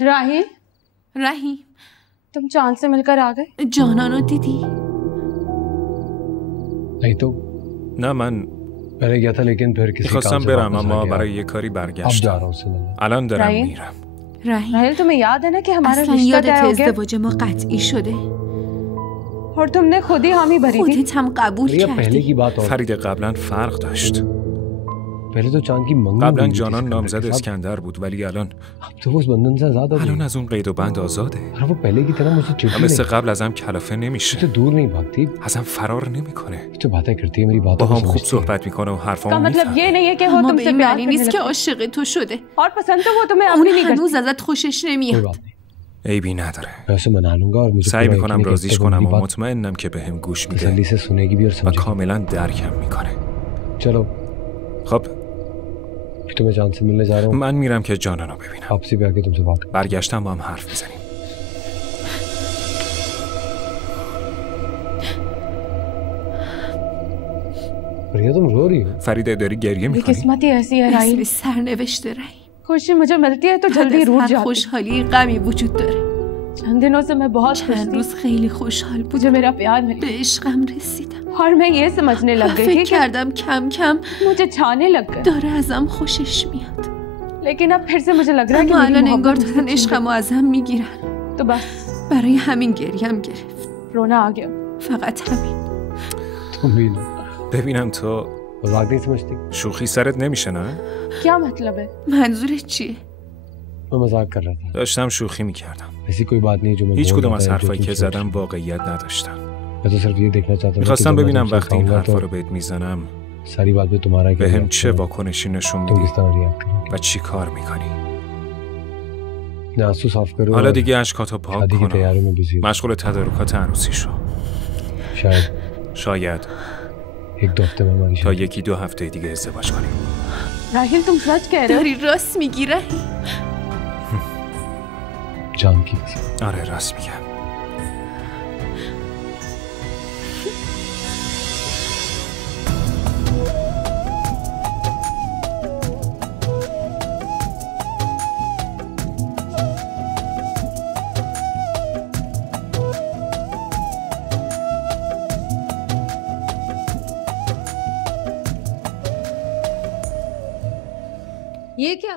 राही तुम चांद से मिलकर आ गए? जानानो दीदी नहीं तो نه من पहले गया था लेकिन फिर किसी میخواستم برم اما برای یه کاری برگشتم. الان دارم میرم. राहिल तुम्हें याद है ना कि हमारा اصلا रिश्ता یادت तय हो गया ازدواج ما قطعی شده. और तुमने खुद ही हामी भरी थी. خودت هم قبول पहले की کردی. बात और فرید قبلا فرق داشت. पहले तो चांद की मंगनी قبلا हुई थी جانان इसके نامزد साथ। اسکندر بود ولی الان अब तो वो उस बंधन से आजाद हो الان गई از اون قید و بند آزاده. और वो पहले की तरह मुझसे चिढ़ती مثل नहीं, قبل ازم کلافه मुझसे نمیشه. दूर नहीं भागती, ازم فرار نمیکنه. जो बातें करती है मेरी बातों با को هم خوب समझती है। صحبت میکنه و का حرفامو मतलब ये میفهمه. नहीं है कि वो اما به तुमसे این प्यार معنی करने نیست که लगा عاشق تو شده. और पसंद तो वो तुम्हें اون अपनी नहीं هنوز करती. ازت خوشش कोई نمیاد. बात नहीं, عیبی نداره. मैं उसे मना लूंगा और मुझे سعی पूरा میکنم यकीन है कि راضیش इससे वो کنم मेरी و बात مطمئنم که بهم گوش میده तसल्ली से सुनेगी भी और و समझेगी। کاملا درکم میکنه. चलो خب तो मैं चांद से मिलने जा रहा हूँ, من میرم که جانانو ببینم. आपसे भी आके तुमसे बात برگشتم با هم حرف میزنیم. करिए। तुम रो रही हो? فریده داری گریه ये میکنی؟ किस्मत ही ऐसी है اسم राहिल. سرنوشت رهی. खुशी मुझे मिलती है तो بعد जल्दी از रूठ هر जाती. خوشحالی غمی وجود داره. चंद दिनों से मैं बहुत खुश چند थी. روز خیلی خوشحال मुझे بودم. मेरा प्यार मिला به عشقم رسیدم. और मैं ये समझने लग गई فکر थी कि کردم کم کم मुझे छाने लग गए. داره ازم خوشش میاد. लेकिन अब फिर से मुझे लग रहा है कि اما मेरी الان انگار मोहब्बत دارن मुझसे छीन عشقمو ازم میگیرن. तो बस برای همین گریم گرفت. रोना आ गया. فقط همین. तुम भी ना ببینم تو मजाक नहीं समझती? شوخی سرت نمیشه نه؟ क्या मतलब है? منظورت چیه؟ मैं मजाक कर रहा था, داشتم شوخی میکردم. ऐसी कोई बात नहीं जो मैं هیچ बोल کدوم रहा از था, जो حرفایی तुम که सोच زدم रही واقعیت نداشتن. थी। मैं तो सिर्फ ये देखना चाहता था कि میخواستم जब मैं ببینم तुमसे وقتی این कहूंगा حرفا तो رو بهت میزنم सारी बात पे तुम्हारा क्या به هم reaction چه है, واکنشی نشون तुम میدی किस तरह रिएक्ट करोगे। و چی کار میکنی. मैं आंसू साफ करूँ حالا और دیگه اشکاتو پاک शादी की کن तैयारी و में बिजी हूँ। مشغول تدارکات عروسی شو. شاید एक दो हफ्ते में हमारी تا शादी। یکی دو هفته دیگه ازدواج کنیم. राहिल तुम सच कह रहे हो? داری راست میگی رهی. जान की कसम। آره راست میگم. ये क्या?